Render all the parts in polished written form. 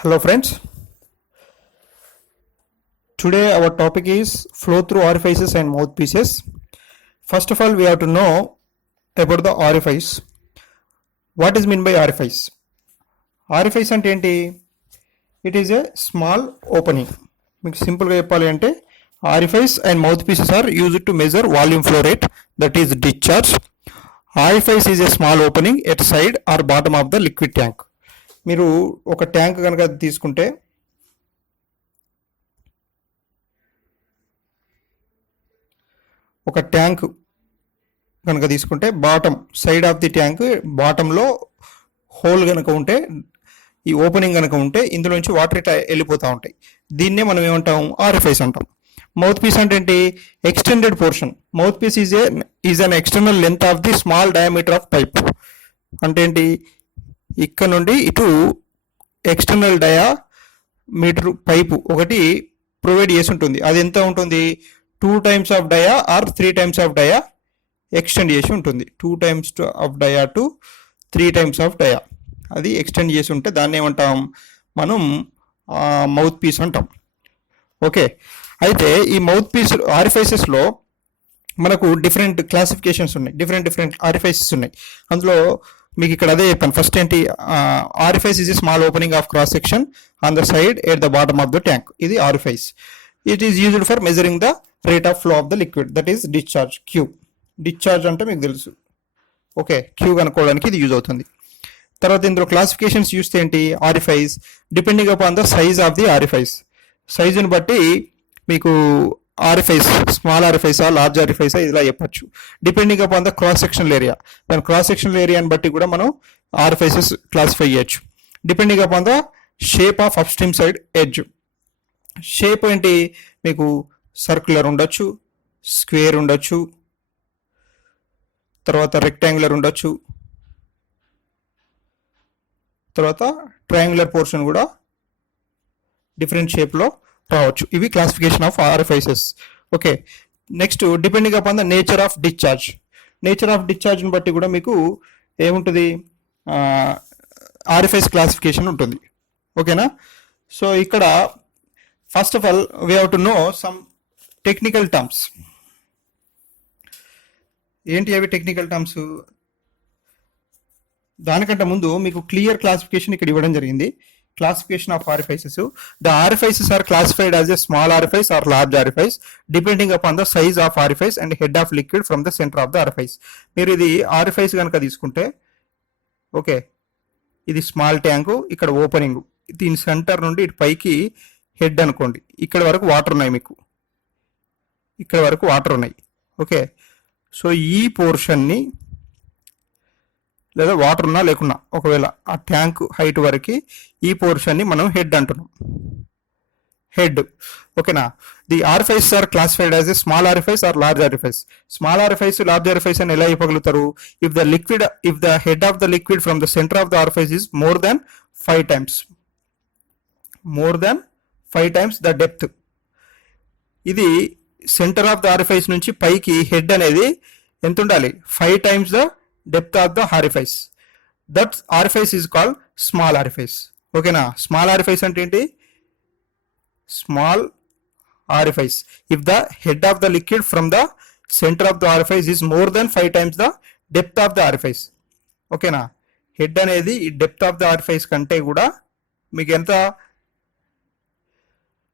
Hello friends, today our topic is flow through orifices and mouthpieces. First of all, we have to know about the orifice. What is meant by orifice? Orifice అంటే ఏంటి? It is a small opening. మీకు సింపుల్గా చెప్పాలి అంటే orifice and mouthpieces are used to measure volume flow rate, that is discharge. Orifice is a small opening at side or bottom of the liquid tank. మీరు ఒక tank కనుక తీసుకుంటే bottom side of the tank బాటంలో hole కనుక ఉంటే, ఈ opening కనుక ఉంటే ఇందులోంచి వాటర్ ఇట్లా వెళ్ళిపోతూ ఉంటాయి. దీన్నే మనం ఏమంటాం? ఆరిఫైస్ అంటాం. మౌత్ పీస్ అంటే ఏంటి? Extended portion. Mouthpiece is an external length of the small diameter of pipe. అంటే ఏంటి? ఇక్కడ నుండి ఇటు ఎక్స్టర్నల్ డయామీటర్ పైపు ఒకటి ప్రొవైడ్ చేసి ఉంటుంది. అది ఎంత ఉంటుంది? 2 times of dia or 3 times of dia extend చేసి ఉంటుంది. 2 times of dia to 3 times of dia అది ఎక్స్టెండ్ చేసి ఉంటే దాన్ని ఏమంటాం? మనం మౌత్ పీస్ అంటాం. ఓకే, అయితే ఈ మౌత్ పీస్ ఆరిఫైసెస్లో మనకు డిఫరెంట్ క్లాసిఫికేషన్స్ ఉన్నాయి, డిఫరెంట్ ఆరిఫైసెస్ ఉన్నాయి. అందులో మీకు ఇక్కడ అదే చెప్పాను. ఫస్ట్ ఏంటి? Orifice is a small opening of cross section on the side at the bottom of the tank. ఇది orifice. It is used for measuring the rate of flow of the liquid, that is discharge. Q discharge అంటే మీకు తెలుసు. Okay, queue కనుక్కోవడానికి ఇది use అవుతుంది. తర్వాత ఇందులో classifications చూస్తే ఏంటి? Orifice depending upon the size of the orifice. సైజుని బట్టి మీకు ఆరిఫైస్ స్మాల్ ఆరిఫైసా లార్జ్ ఆరిఫైసా ఇలా చెప్పచ్చు. Depending upon the cross sectional area, దాని క్రాస్ సెక్షనల్ ఏరియాని బట్టి కూడా మనం ఆరిఫైసెస్ క్లాసిఫై చేయొచ్చు. Depending upon the shape of upstream side edge. Shape ఏంటి? మీకు సర్క్యులర్ ఉండొచ్చు, స్క్వేర్ ఉండొచ్చు, తర్వాత రెక్టాంగులర్ ఉండొచ్చు, తర్వాత ట్రయాంగులర్ పోర్షన్ కూడా డిఫరెంట్ షేప్లో రావచ్చు. ఇవి classification of orifices. Okay, next depending upon the nature of discharge. Nature of డిశ్చార్జ్ని బట్టి కూడా మీకు ఏముంటుంది? ఆరిఫైస్ క్లాసిఫికేషన్ ఉంటుంది. ఓకేనా? సో ఇక్కడ first of all we have to know some technical terms. ఏంటి అవి టెక్నికల్ టర్మ్స్? దానికంటే ముందు మీకు క్లియర్ క్లాసిఫికేషన్ ఇక్కడ ఇవ్వడం జరిగింది. Classification of orifices. The orifices are classified as a small orifice or large orifice depending upon the size of orifice and head of liquid from the center of the orifice. మీరు ఇది orifice కనుక తీసుకుంటే, okay, ఇది small tank, ఇక్కడ opening, దీని centre నుండి ఇటు పైకి హెడ్ అనుకోండి. ఇక్కడ వరకు వాటర్ ఉన్నాయి, మీకు ఇక్కడ వరకు వాటర్ ఉన్నాయి. ఓకే, సో ఈ పోర్షన్ని లేదా వాటర్ ఉన్నా లేకున్నా ఒకవేళ ఆ ట్యాంక్ హైట్ వరకు ఈ పోర్షన్ని మనం హెడ్ అంటున్నాం. హెడ్. ఓకేనా? The orifice are classified as a small orifice or large orifice. Small orifice large orifice అని ఎలా చెప్పగలుగుతారు? If the head of the liquid from the centre of the orifice is more than 5 times the depth. ఇది centre of the orifice నుంచి పైకి head అనేది ఎంత ఉండాలి? 5 times the depth of the orifice. That orifice is called small orifice. Okay na? Small orifice ante enti? Small orifice if the head of the liquid from the center of the orifice is more than 5 times the depth of the orifice. Okay na? Head అనేది ఈ depth of the orifice కంటే కూడా మీకు ఎంత?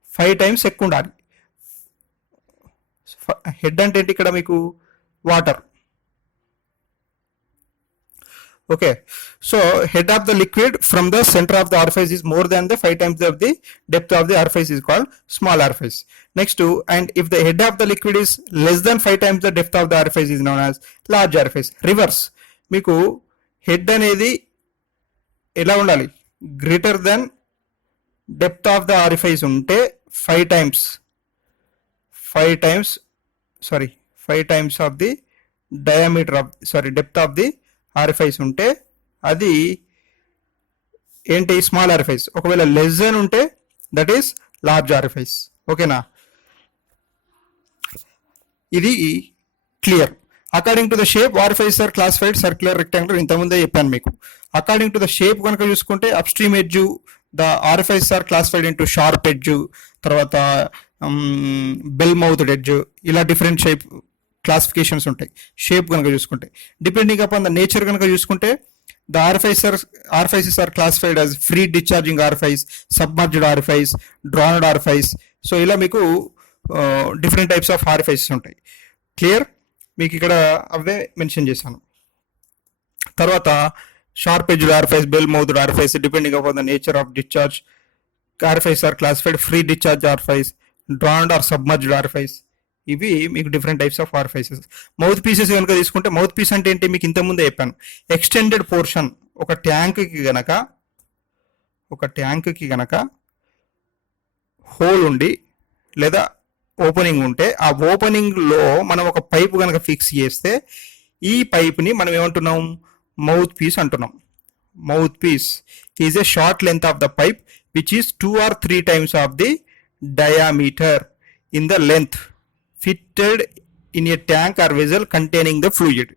5 times ఎక్కువ ఉండాలి. Head అంటే ఏంటి? ఇక్కడ మీకు water. Okay, so head of the liquid from the center of the orifice is more than the 5 times of the depth of the orifice is called small orifice. Next to, and if the head of the liquid is less than 5 times the depth of the orifice is known as large orifice. Reverse, మీకు head అనేది ఎలా ఉండాలి? Greater than depth of the orifice ఉంటే 5 times of the diameter of depth of the orifice ఉంటే అది ఏంటి? Small orifice. ఒకవేళ less than ఉంటే దట్ ఈస్ లార్జ్ ఆరిఫైస్. ఓకేనా? ఇది clear. According to the shape orifice are classified circular, rectangular. ఇంతకుముందే చెప్పాను మీకు. అకార్డింగ్ టు ద షేప్ కనుక చూసుకుంటే upstream edge the orifice are classified into sharp edge, తర్వాత బెల్ మౌత్ ఎడ్జ్, ఇలా డిఫరెంట్ షేప్ క్లాసిఫికేషన్స్ ఉంటాయి షేప్ కనుక చూసుకుంటే. డిపెండింగ్ అపాన్ ద నేచర్ కనుక చూసుకుంటే the RFIs are classified as free discharging RFIs, submerged RFIs, drowned RFIs. So ఇలా మీకు different types of RFIs ఉంటాయి. క్లియర్? మీకు ఇక్కడ అవే మెన్షన్ చేశాను. తర్వాత sharp edged RFIs, bell mouthed RFIs, depending upon the nature of discharge RFIs are classified free discharge RFIs, drowned or submerged RFIs. ఇవి మీకు different types of RFIs. Mouth pieces కనుక తీసుకుంటే, mouth piece అంటే ఏంటి మీకు ఇంతకుముందే చెప్పాను. ఎక్స్టెండెడ్ పోర్షన్, ఒక ట్యాంక్కి గనక హోల్ ఉండి లేదా ఓపెనింగ్ ఉంటే, ఆ ఓపెనింగ్లో మనం ఒక పైపు కనుక ఫిక్స్ చేస్తే ఈ పైప్ని మనం ఏమంటున్నాం? మౌత్ పీస్ అంటున్నాం. Mouthpiece is a short length of the pipe which is 2 or 3 times of the diameter in the length fitted in a tank or vessel containing the fluid.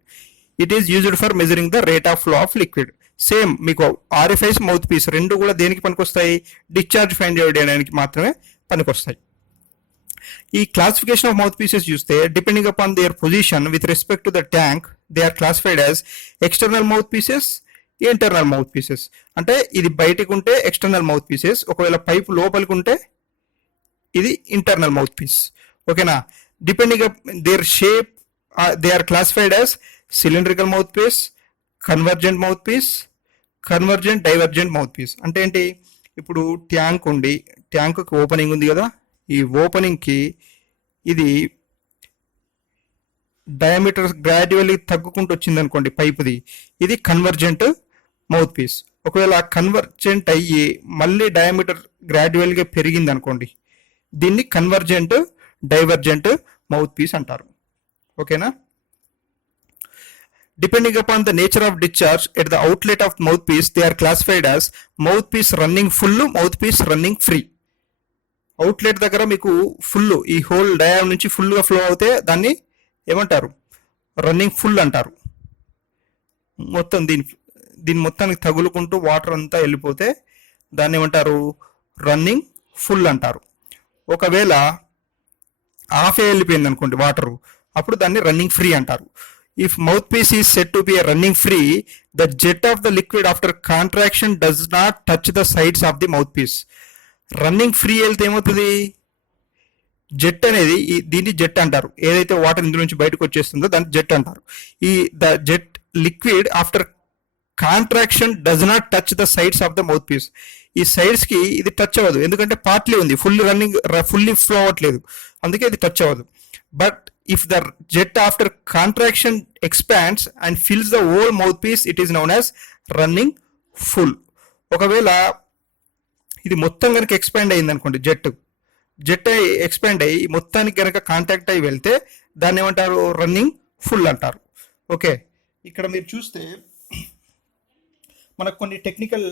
It is used for measuring the rate of flow of liquid. Same మీకు RFIs, mouth piece రెండు కూడా దేనికి పనికొస్తాయి? Discharge find చేయడానికి మాత్రమే పనికొస్తాయి. ఈ classification of mouthpieces చూస్తే, depending upon their position with respect to the tank, they are classified as external mouthpieces, internal mouthpieces. అంటే ఇది బయటకు ఉంటే ఎక్స్టర్నల్ మౌత్ పీసెస్, ఒకవేళ పైపు లోపలికి ఉంటే ఇది ఇంటర్నల్ మౌత్ పీస్. ఓకేనా? Depending on their shape, they are classified as cylindrical mouthpiece, convergent mouthpiece, convergent divergent mouthpiece. అంటే ఏంటి? ఇప్పుడు ట్యాంక్ ఉండి, ట్యాంక్కి ఓపెనింగ్ ఉంది కదా, ఈ ఓపెనింగ్కి ఇది డయామీటర్ గ్రాడ్యువల్లీ తగ్గుకుంటూ వచ్చింది అనుకోండి పైపుది, ఇది కన్వర్జెంట్ మౌత్ పీస్. ఒకవేళ కన్వర్జెంట్ అయ్యి మళ్ళీ డయామీటర్ గ్రాడ్యువల్గా పెరిగింది అనుకోండి, దీన్ని కన్వర్జెంట్ డైవర్జెంట్ మౌత్ పీస్ అంటారు. ఓకేనా? Depending upon the nature of discharge at the outlet of mouthpiece, they are classified as mouthpiece running full, mouthpiece running free. Outlet దగ్గర మీకు ఫుల్, ఈ whole డయామ్ నుంచి ఫుల్గా flow అవుతే దాన్ని ఏమంటారు? రన్నింగ్ ఫుల్ అంటారు. మొత్తం దీని మొత్తానికి తగులుకుంటూ వాటర్ అంతా వెళ్ళిపోతే దాన్ని ఏమంటారు? రన్నింగ్ ఫుల్ అంటారు. ఒకవేళ హాఫ్ వెళ్ళిపోయింది అనుకోండి వాటరు, అప్పుడు దాన్ని రన్నింగ్ ఫ్రీ అంటారు. If mouthpiece is set to be a running free, the jet of the liquid after contraction does not touch the sides of the mouthpiece. Running free వెళ్తే ఏమవుతుంది? Jet అనేది, దీన్ని jet అంటారు. ఏదైతే water ఇందు నుంచి బయటకు వచ్చేస్తుందో దాన్ని jet అంటారు. The jet liquid after contraction does not touch the sides of the mouthpiece. ఈ సైడ్స్కి ఇది టచ్ అవ్వదు, ఎందుకంటే పార్ట్లీ ఉంది, ఫుల్లీ ఫ్లో అవ్వట్లేదు, అందుకే ఇది టచ్ అవ్వదు. But if the jet after contraction expands and fills the whole mouthpiece, it is known as running full. ఒకవేళ ఇది మొత్తం కనుక ఎక్స్పాండ్ అయ్యింది అనుకోండి, జెట్ ఎక్స్పాండ్ అయ్యి మొత్తానికి కనుక కాంటాక్ట్ అయ్యి వెళ్తే దాన్ని ఏమంటారు? రన్నింగ్ ఫుల్ అంటారు. ఓకే, ఇక్కడ మీరు చూస్తే మనకు కొన్ని టెక్నికల్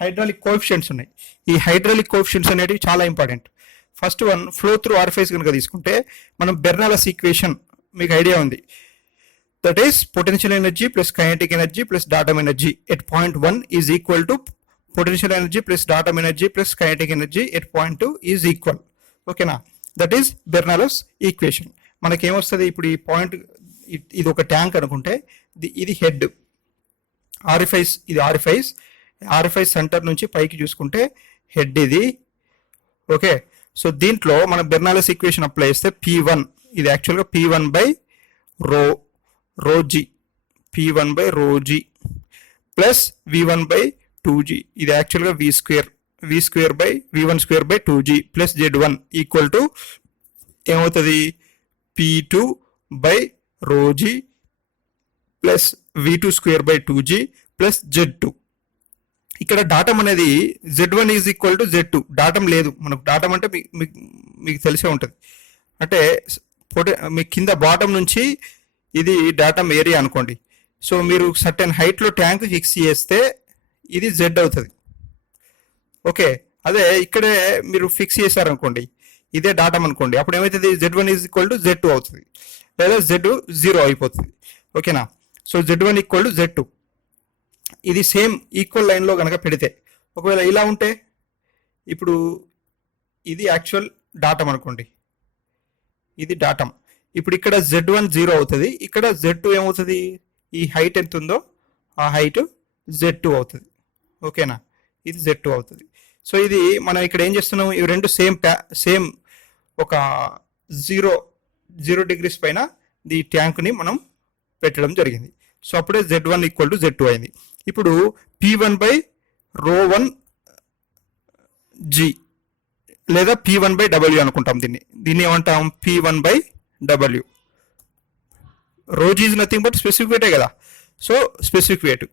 హైడ్రాలిక్ కోఎఫిషియెంట్స్ ఉన్నాయి. ఈ హైడ్రాలిక్ కోఎఫిషియెంట్స్ అనేవి చాలా important. First one, flow through RFIs కనుక తీసుకుంటే మనం బెర్నాలస్ ఈక్వేషన్ మీకు ఐడియా ఉంది. That is potential energy plus kinetic energy plus datum energy at point 1 is equal to potential energy plus datum energy plus kinetic energy at point 2 is equal. ఓకేనా? That is Bernoulli's equation. మనకేమొస్తుంది? ఇప్పుడు ఈ point, ఇది ఒక tank అనుకుంటే ఇది head, RFIs ఇది RFIs center నుంచి పైకి చూసుకుంటే హెడ్ ఇది. ఓకే, సో దీంట్లో మనం బెర్నాలస్ ఈక్వేషన్ అప్లై చేస్తే P1, ఇది యాక్చువల్గా P1 by rho G, P1 by rho G plus V1 by 2G, ఇది యాక్చువల్గా V square by V1 square by 2G plus Z1 equal to ఏమవుతుంది? P2 by rho G plus V2 square by 2G plus Z2. ఇక్కడ datum అనేది Z1 is equal to Z2. Datum లేదు మనకు. Datum అంటే మీకు తెలిసే ఉంటుంది, అంటే మీ కింద బాటమ్ నుంచి ఇది డాటమ్ ఏరియా అనుకోండి. సో మీరు సర్టెన్ హైట్లో ట్యాంక్ ఫిక్స్ చేస్తే ఇది Z అవుతుంది. ఓకే, అదే ఇక్కడే మీరు ఫిక్స్ చేశారనుకోండి, ఇదే డాటమ్ అనుకోండి, అప్పుడు ఏమవుతుంది? Z1 is equal to Z2 అవుతుంది, లేదా Z 0 అయిపోతుంది. ఓకేనా? So Z1 equal to Z2. ఇది సేమ్ ఈక్వల్ లైన్లో కనుక పెడితే, ఒకవేళ ఇలా ఉంటే ఇప్పుడు ఇది యాక్చువల్ డాటమ్ అనుకోండి, ఇది డాటమ్. ఇప్పుడు ఇక్కడ Z1 0 అవుతుంది, ఇక్కడ Z2 ఏమవుతుంది, ఈ హైట్ ఎంత ఉందో ఆ హైట్ Z2 అవుతుంది. ఓకేనా, ఇది Z2 అవుతుంది. సో ఇది మనం ఇక్కడ ఏం చేస్తున్నాం, ఇవి రెండు సేమ్ ఒక 0 డిగ్రీస్ పైన ఈ ట్యాంక్ని మనం పెట్టడం జరిగింది. సో అప్పుడే Z1 ఈక్వల్ టు Z2 అయింది. ఇప్పుడు P1/ρ1 G లేదా P1/W అనుకుంటాం. దీన్ని ఏమంటాం, P1/W. రోజు ఈజ్ నథింగ్ బట్ స్పెసిఫిక్ వెయిటే కదా, so specific weight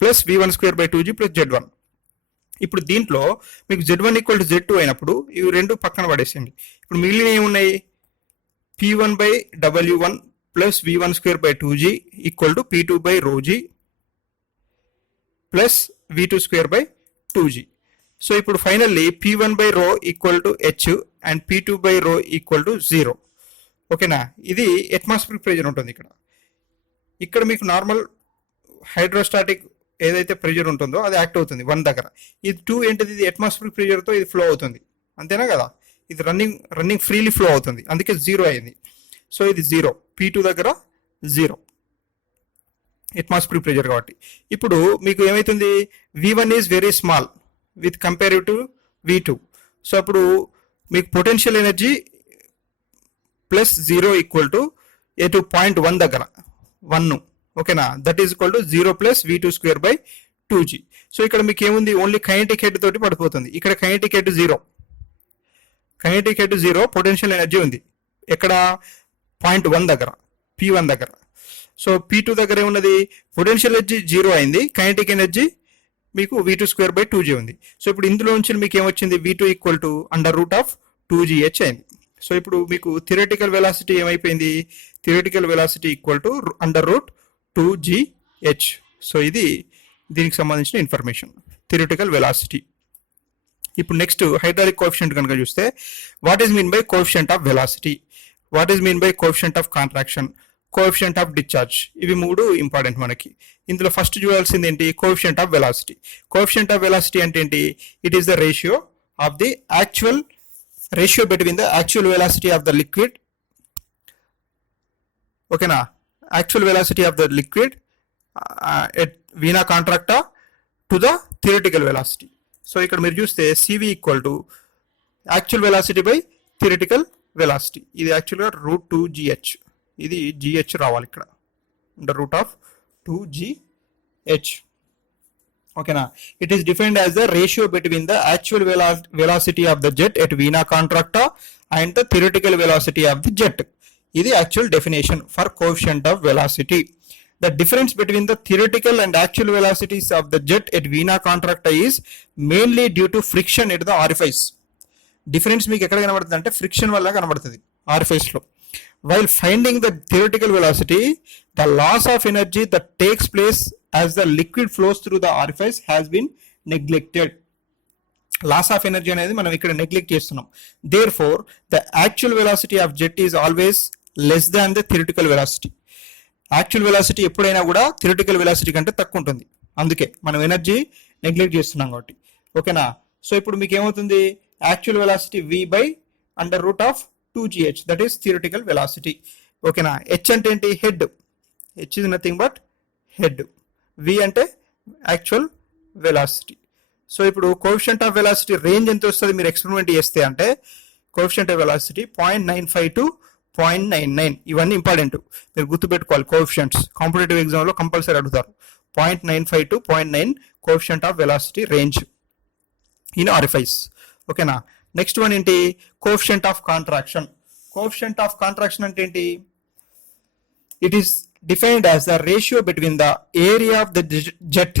plus V1²/2G plus Z1. ఇప్పుడు దీంట్లో మీకు Z1 ఈక్వల్ టు Z2 అయినప్పుడు ఇవి రెండు పక్కన పడేసేయండి. ఇప్పుడు మిగిలిన ఏమున్నాయి, P1/W1 plus V1²/2G equal to P2/ρG plus V2²/2G. So ఇప్పుడు finally P1/ρ equal to H and P2/ρ equal to 0. ఓకేనా, ఇది అట్మాస్ఫిరిక్ ప్రెజర్ ఉంటుంది. ఇక్కడ మీకు నార్మల్ హైడ్రోస్టాటిక్ ఏదైతే ప్రెజర్ ఉంటుందో అది యాక్ట్ అవుతుంది 1 దగ్గర. ఇది 2 ఏంటిది, ఇది అట్మాస్ఫిరిక్ ప్రెజర్తో ఇది ఫ్లో అవుతుంది, అంతేనా కదా. ఇది రన్నింగ్ ఫ్రీలీ ఫ్లో అవుతుంది, అందుకే 0 అయింది. సో ఇది 0, P2 దగ్గర 0 అట్మాస్ఫిరిక్ ప్రెజర్ కాబట్టి. ఇప్పుడు మీకు ఏమవుతుంది, V1 is very small with comparative to V2. So అప్పుడు మీకు potential energy plus 0 equal to ఎటు 0.1 దగ్గర 1. ఓకేనా, that is equal to 0 plus V2²/2G. So ఇక్కడ మీకు ఏముంది, ఓన్లీ కైనెటిక్ హెడ్ తోటి పడిపోతుంది. ఇక్కడ కైనెటిక్ హెడ్ 0, పొటెన్షియల్ ఎనర్జీ ఉంది ఎక్కడ, 0.1 దగ్గర, P1 దగ్గర. సో P2 దగ్గర ఏమున్నది, పొటెన్షియల్ ఎనర్జీ 0 అయింది, కైనెటిక్ ఎనర్జీ మీకు V2²/2G ఉంది. సో ఇప్పుడు ఇందులో నుంచి మీకు ఏమొచ్చింది, V2 ఈక్వల్ టు √2GH అయింది. సో ఇప్పుడు మీకు థియరిటికల్ వెలాసిటీ ఏమైపోయింది, theoretical velocity equal to √2GH. So ఇది దీనికి సంబంధించిన ఇన్ఫర్మేషన్, థియరిటికల్ వెలాసిటీ. ఇప్పుడు నెక్స్ట్ హైడ్రాలిక్ కోఎఫిషియంట్ కనుక చూస్తే, what is mean by coefficient of velocity, what is mean by coefficient of contraction, coefficient of discharge. ఇవి 3 important మనకి. ఇందులో ఫస్ట్ చూడాల్సింది ఏంటి, coefficient of velocity. Coefficient of velocity అంటే ఏంటి, it is the ratio between the actual velocity of the liquid. ఓకేనా, actual velocity of the liquid at vena contracta to the theoretical velocity. So ఇక్కడ మీరు చూస్తే CV equal to actual velocity by theoretical velocity. ఇది యాక్చువల్గా √2GH, ఇది GH రావాలి ఇక్కడ, √2GH. ఓకేనా, it is defined as the ratio between the actual velocity of the jet at vena contracta and the theoretical velocity of the jet. ఇది actual definition for coefficient of velocity. The difference between the theoretical and actual velocities of the jet at Veena contracta is mainly due to friction at the orifice. Difference మీకు ఎక్కడ కనబడుతుంది అంటే friction వల్ల కనబడుతుంది orifice లో. While finding the theoretical velocity, the loss of energy that takes place as the liquid flows through the orifice has been neglected. Loss of energy అనేది మనం ఇక్కడ నెగ్లెక్ట్ చేస్తున్నాం. Therefore, the actual velocity of jet is always less than the theoretical velocity. Actual velocity ఎప్పుడైనా కూడా theoretical velocity కంటే తక్కువ ఉంటుంది, అందుకే మనం ఎనర్జీ నెగ్లెక్ట్ చేస్తున్నాం కాబట్టి. ఓకేనా, సో ఇప్పుడు మీకు ఏమవుతుంది, actual velocity V/√2GH, that is theoretical velocity. ఓకేనా, H అంటే ఏంటి, head. H is nothing but head. V అంటే యాక్చువల్ వెలాసిటీ. సో ఇప్పుడు కోఎఫిషియంట్ ఆఫ్ వెలాసిటీ రేంజ్ ఎంత వస్తుంది మీరు ఎక్స్పెరిమెంట్ చేస్తే అంటే, కోఎఫిషియంట్ ఆఫ్ వెలాసిటీ 0.95 to 0.99. ఇవన్నీ ఇంపార్టెంట్, మీరు గుర్తుపెట్టుకోవాలి. కోఎఫిషియంట్స్ కాంపిటేటివ్ ఎగ్జామ్లో కంపల్సరీ అడుగుతారు. 0.95 to 0.9 coefficient of velocity range in orifice. ఓకేనా, నెక్స్ట్ వన్ ఏంటి, coefficient of contraction. Coefficient of contraction అంటే ఏంటి, it is defined as the ratio between the area of the jet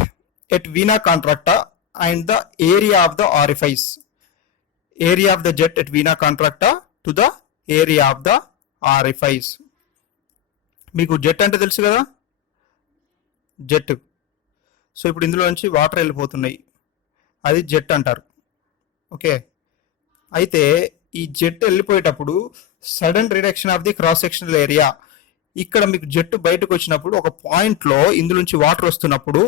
at vena contracta and the area of the orifice. Area of the jet at vena contracta to the area of the orifice. మీకు jet అంటే తెలుసు కదా, jet. So ఇప్పుడు ఇందులో నుంచి water వెళ్ళిపోతున్నాయి, అది jet అంటారు. ఓకే, అయితే ఈ జెట్ వెళ్ళిపోయేటప్పుడు sudden reduction of the cross sectional area. ఇక్కడ మీకు జెట్ బయటకు వచ్చినప్పుడు ఒక పాయింట్లో ఇందులోంచి వాటర్ వస్తున్నప్పుడు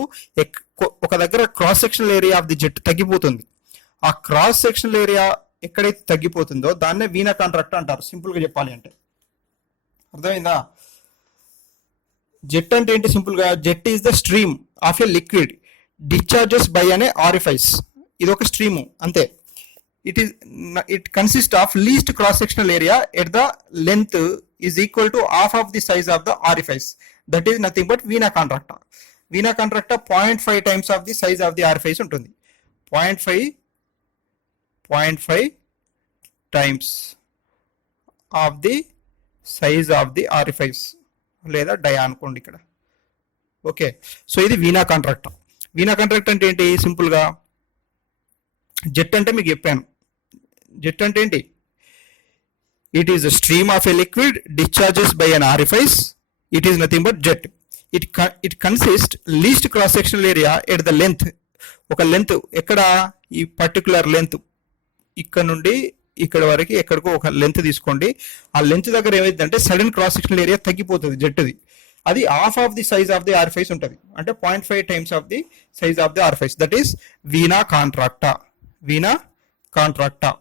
ఒక దగ్గర cross sectional area of the jet తగ్గిపోతుంది. ఆ క్రాస్ సెక్షనల్ ఏరియా ఎక్కడైతే తగ్గిపోతుందో దాన్నే వీనా కాంట్రాక్ట్ అంటారు, సింపుల్ గా చెప్పాలి అంటే. అర్థమైందా? జెట్ అంటే ఏంటి సింపుల్ గా? Jet is the stream of a liquid discharges by అనే ఆరిఫైస్. ఇది ఒక స్ట్రీము అంతే. It consist of least cross sectional area at the length is equal to half of the size of the orifice. That is nothing but vena contracta. Vena contracta 0.5 times of the size of the orifice ఉంటుంది. 0.5 times of the size of the orifice లేదా dia అనుకోండి ఇక్కడ. Okay, so ఇది vena contract. Vena contract అంటే ఏంటి simple గా? Jet అంటే మీకు చెప్పాను. జెట్ అంటే ఏంటి? It is a stream of a liquid discharges by an orifice. It is nothing but jet. It consist least cross sectional area at the length. ఒక length ఎక్కడ? ఈ పర్టికులర్ లెంత్ ఇక్కడ నుండి ఇక్కడ వరకు ఎక్కడికో ఒక లెంత్ తీసుకోండి. ఆ లెంత్ దగ్గర ఏమైందంటే సడన్ క్రాస్ సెక్షనల్ ఏరియా తగ్గిపోతుంది జెట్ది. అది half of the size of the orifice ఉంటుంది. అంటే 0.5 times of the size of the orifice. That is vena contracta. Vena contracta.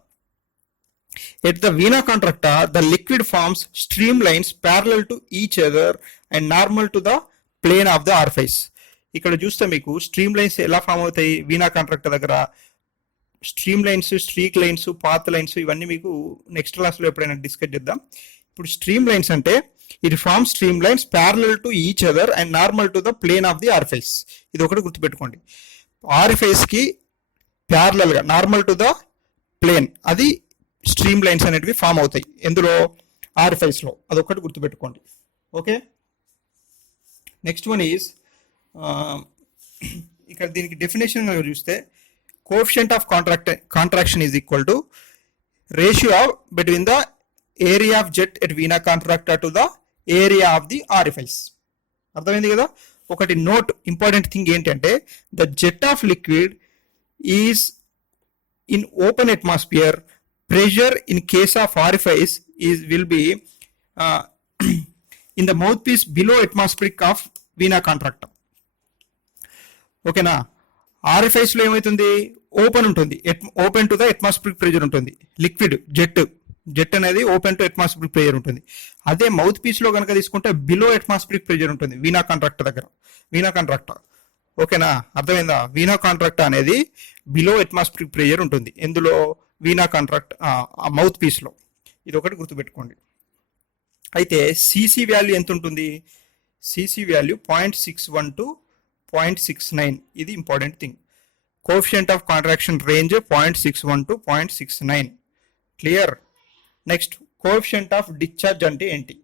At the vena contracta, the liquid forms streamlines parallel to each other and normal to the plane of the orifice. ఇక్కడ చూస్తే మీకు stream lines ఎలా form అవుతాయి vena contracta దగ్గర? Stream lines, streak lines, path lines ఇవన్నీ మీకు next క్లాస్లో ఎప్పుడైనా డిస్కస్ చేద్దాం. ఇప్పుడు స్ట్రీమ్ లైన్స్ అంటే it form stream lines parallel to each other and normal to the plane of the orifice. ఇది ఒకటి గుర్తుపెట్టుకోండి. ఆరిఫైస్ కి ప్యారలల్ గా నార్మల్ టు ద ప్లేన్ అది స్ట్రీమ్ లైన్స్ అనేటివి ఫామ్ అవుతాయి. ఎందులో? ఆరిఫైస్ లో. అదొకటి గుర్తుపెట్టుకోండి. ఓకే, నెక్స్ట్ వన్ ఈజ్ ఇక్కడ దీనికి డెఫినేషన్ చూస్తే coefficient of contraction is equal to ratio between the area of jet at vena contracta to the area of the orifice. అర్థమైంది కదా? ఒకటి నోట్ ఇంపార్టెంట్ థింగ్ ఏంటంటే the jet of liquid is in open atmosphere. Pressure in case of orifice will be in the mouthpiece below atmospheric of vena contracta. ఓకేనా? Orifice లో ఏమవుతుంది? Open ఉంటుంది, open to the atmospheric pressure ఉంటుంది. Liquid jet అనేది open to atmospheric pressure ఉంటుంది. అదే mouth piece లో కనుక తీసుకుంటే బిలో అట్మాస్ఫిరిక్ ప్రెషర్ ఉంటుంది వీనా కాంట్రాక్ట్ దగ్గర. వీనా కాంట్రాక్ట్ ఓకేనా? అర్థమైందా? వీనా కాంట్రాక్ట్ అనేది బిలో అట్మాస్ఫిరిక్ ప్రెషర్ ఉంటుంది. ఎందులో? వీనా కాంట్రాక్ట్ మౌత్ పీస్ లో. ఇది ఒకటి గుర్తుపెట్టుకోండి. అయితే సిసి వాల్యూ ఎంత ఉంటుంది? CC value 0.61 to 0.69. ఇది important thing. Coefficient of contraction range 0.61 to 0.69. Clear? Next coefficient of discharge అంటే ఏంటి?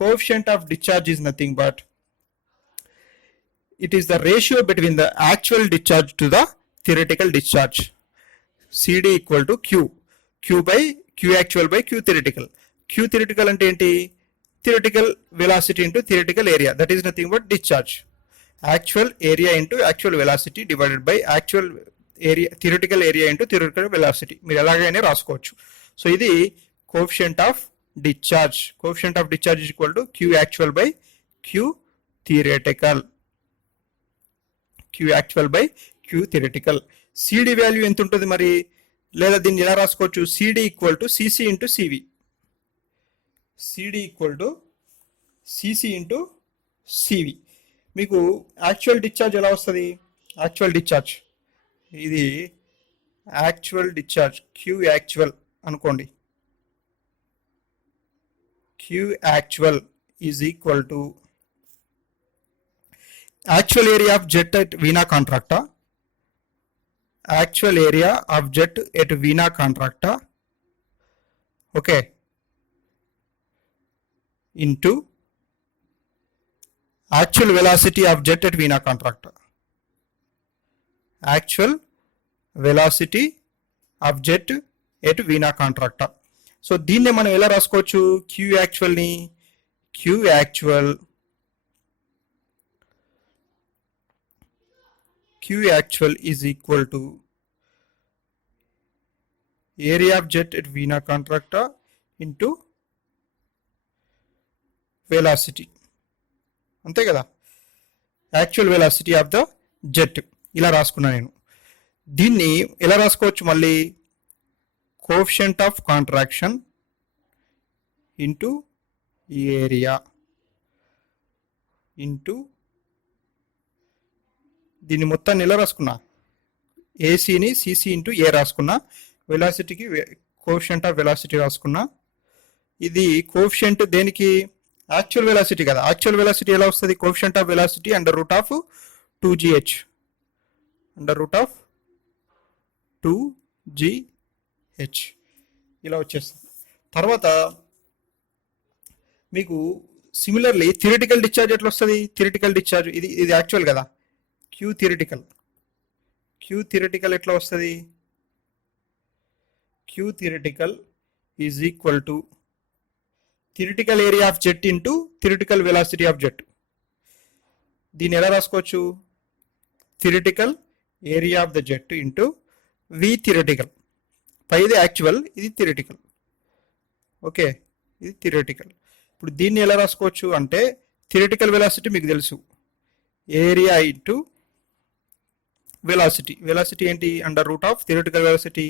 Coefficient of discharge is nothing but it is the ratio between the actual discharge to the theoretical discharge. CD equal to Q. Q by Q actual by Q theoretical. Q theoretical అంటే ఏంటి? Theoretical velocity into theoretical area. That is nothing but discharge. Actual area into actual velocity divided by actual area, theoretical area into theoretical velocity. మీరు ఎలాగైనా రాసుకోవచ్చు. So ఇది coefficient of discharge. Coefficient of discharge is equal to Q actual by Q theoretical. Q actual by Q theoretical. CD value ఎంత ఉంటుంది మరి? లేదా దీన్ని ఎలా రాసుకోవచ్చు? CD equal to CC into CV. CD equal to CC into CV. మీకు actual discharge ఎలా వస్తుంది? యాక్చువల్ డిశ్చార్జ్ ఇది యాక్చువల్ డిశ్చార్జ్ Q యాక్చువల్ అనుకోండి. Q actual is equal to actual area of jet at vena contracta. Actual area of jet at vena contracta, okay, into actual velocity of jet at vena contracta. Actual velocity of jet at vena contracta. So దీన్నే మనం ఎలా రాసుకోవచ్చు? Q actual ని Q actual is equal to area of jet at vena contracta into velocity. అంతే కదా? Actual velocity of the jet ఇలా రాసుకున్నా నేను. దీన్ని ఎలా రాసుకోవచ్చు మళ్ళీ? Coefficient of contraction into area into దీన్ని మొత్తాన్ని ఎలా రాసుకున్నా? ఏసీని సిసి ఇంటూ ఏ రాసుకున్నా, వెలాసిటీకి కోఎఫిషియంట్ ఆఫ్ వెలాసిటీ రాసుకున్నా. ఇది కోఎఫిషియంట్ దేనికి? యాక్చువల్ వెలాసిటీ కదా. యాక్చువల్ వెలాసిటీ ఎలా వస్తుంది? Coefficient of velocity under root of 2gh under root of 2gh ఇలా వచ్చేస్తుంది. తర్వాత మీకు సిమిలర్లీ థియరిటికల్ డిశ్చార్జ్ ఎట్లా వస్తుంది? థియరిటికల్ డిశ్చార్జ్ ఇది యాక్చువల్ కదా. క్యూ థియరిటికల్ ఎట్లా వస్తుంది? Q theoretical is equal to theoretical area of jet into theoretical velocity of jet. దీన్ని ఎలా రాసుకోవచ్చు? Theoretical area of the jet into V theoretical. పైది యాక్చువల్, ఇది థియరిటికల్. ఓకే, ఇది థియరిటికల్. ఇప్పుడు దీన్ని ఎలా రాసుకోవచ్చు అంటే థియరిటికల్ వెలాసిటీ మీకు తెలుసు, ఏరియా ఇంటూ వెలాసిటీ. వెలాసిటీ ఏంటి? Under root of theoretical velocity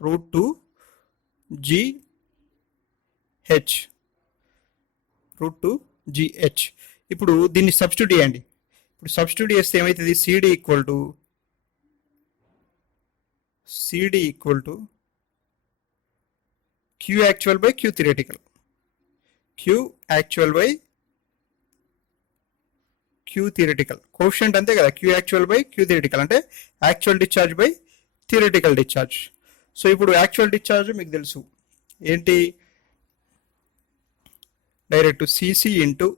root 2gh root 2gh. ఇప్పుడు దీన్ని సబ్స్టిట్యూట్ చేయండి. ఇప్పుడు సబ్స్టిట్యూట్ చేస్తే ఏమవుతుంది? CD equal to Q actual by Q theoretical. Q actual by Q theoretical coefficient అంతే కదా. Q actual by Q theoretical అంటే actual discharge by theoretical discharge. So ఇప్పుడు యాక్చువల్ డిశ్చార్జ్ మీకు తెలుసు ఏంటి? Direct CC into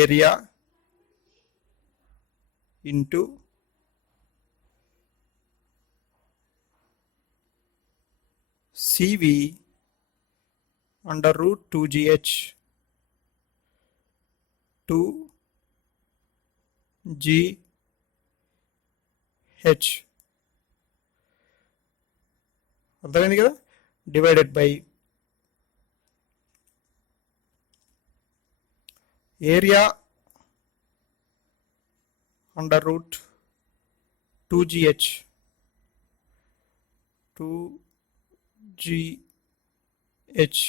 area into CV under root 2gh 2gh అర్థమైంది కదా. Divided by area under root 2gh 2gh.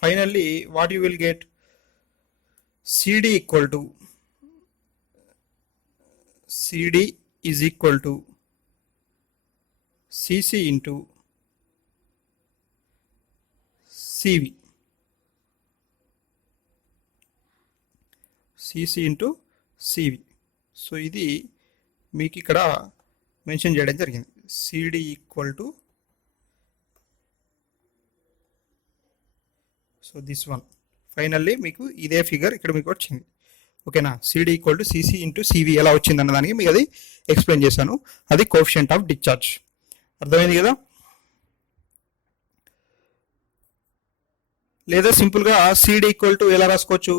Finally, what you will get? CD is equal to CC into CV. CC into CV. So ఇది మీకు ఇక్కడ mention చేయడం జరిగింది. CD equal to so this one. Finally మీకు ఇదే figure ఇక్కడ మీకు వచ్చింది. ఓకేనా. CD equal to CC into CV ఎలా వచ్చింది అన్నదానికి మీకు అది ఎక్స్ప్లెయిన్ చేశాను. అది కోఎఫిషియంట్ ఆఫ్ డిశ్చార్జ్. అర్థమైంది కదా. లేదా సింపుల్గా సిడి ఈక్వల్ టు ఎలా రాసుకోవచ్చు?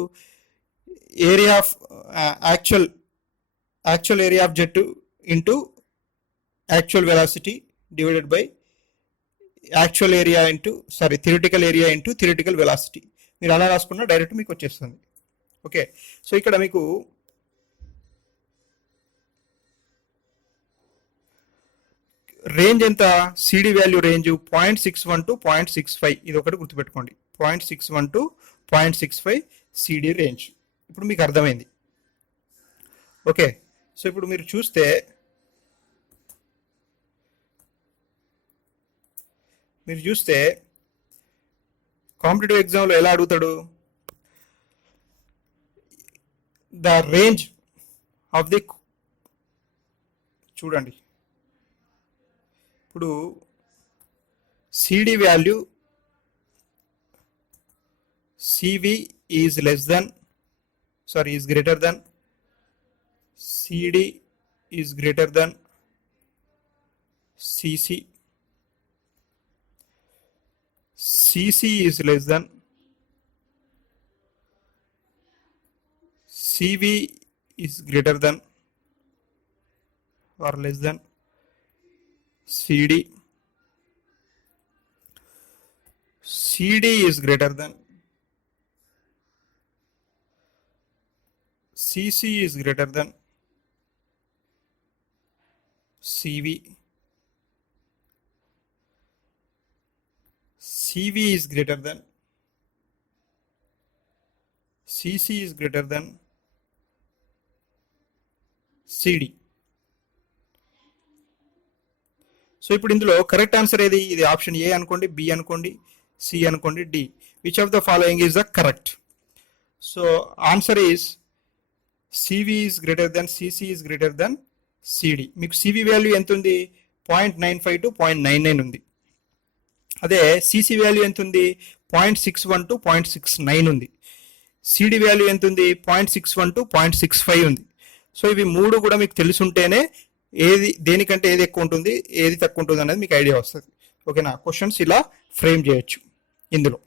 Area of actual area of jet into actual velocity divided by actual area into theoretical area into theoretical velocity. మీరు అలా రాసుకున్నా డైరెక్ట్ మీకు వచ్చేస్తుంది. ఓకే. సో ఇక్కడ మీకు రేంజ్ ఎంత? CD value range 0.61 to 0.65. ఇది ఒకటి గుర్తుపెట్టుకోండి. 0.61 to 0.65 సిడి రేంజ్. ఇప్పుడు మీకు అర్థమైంది. ఓకే. సో ఇప్పుడు మీరు చూస్తే కాంపిటేటివ్ ఎగ్జామ్లో ఎలా అడుగుతాడు? ద రేంజ్ ఆఫ్ ది, చూడండి ఇప్పుడు CD value CV is greater than CD is greater than CC. CC is less than CV is greater than or less than CD. CD is greater than CC is greater than CV is greater than CC is greater than CD. So ఇప్పుడు ఇందులో correct answer ఏది? ఇది option A అనుకోండి, B అనుకోండి, C అనుకోండి, D. Which of the following is the correct? So answer is CV is greater than CC is greater than CD. మీకు CV value ఎంత ఉంది? 0.95 to 0.99 ఉంది. అదే సిసి వాల్యూ ఎంత ఉంది? 0.61 to 0.69 ఉంది. సిడి వాల్యూ ఎంత ఉంది? 0.61 to 0.65 ఉంది. సో ఇవి మూడు కూడా మీకు తెలుసుంటేనే ఏది దేనికంటే ఏది ఎక్కువ ఉంటుంది, ఏది తక్కువ ఉంటుంది అనేది మీకు ఐడియా వస్తుంది. ఓకేనా? క్వశ్చన్స్ ఇలా ఫ్రేమ్ చేయొచ్చు ఇందులో.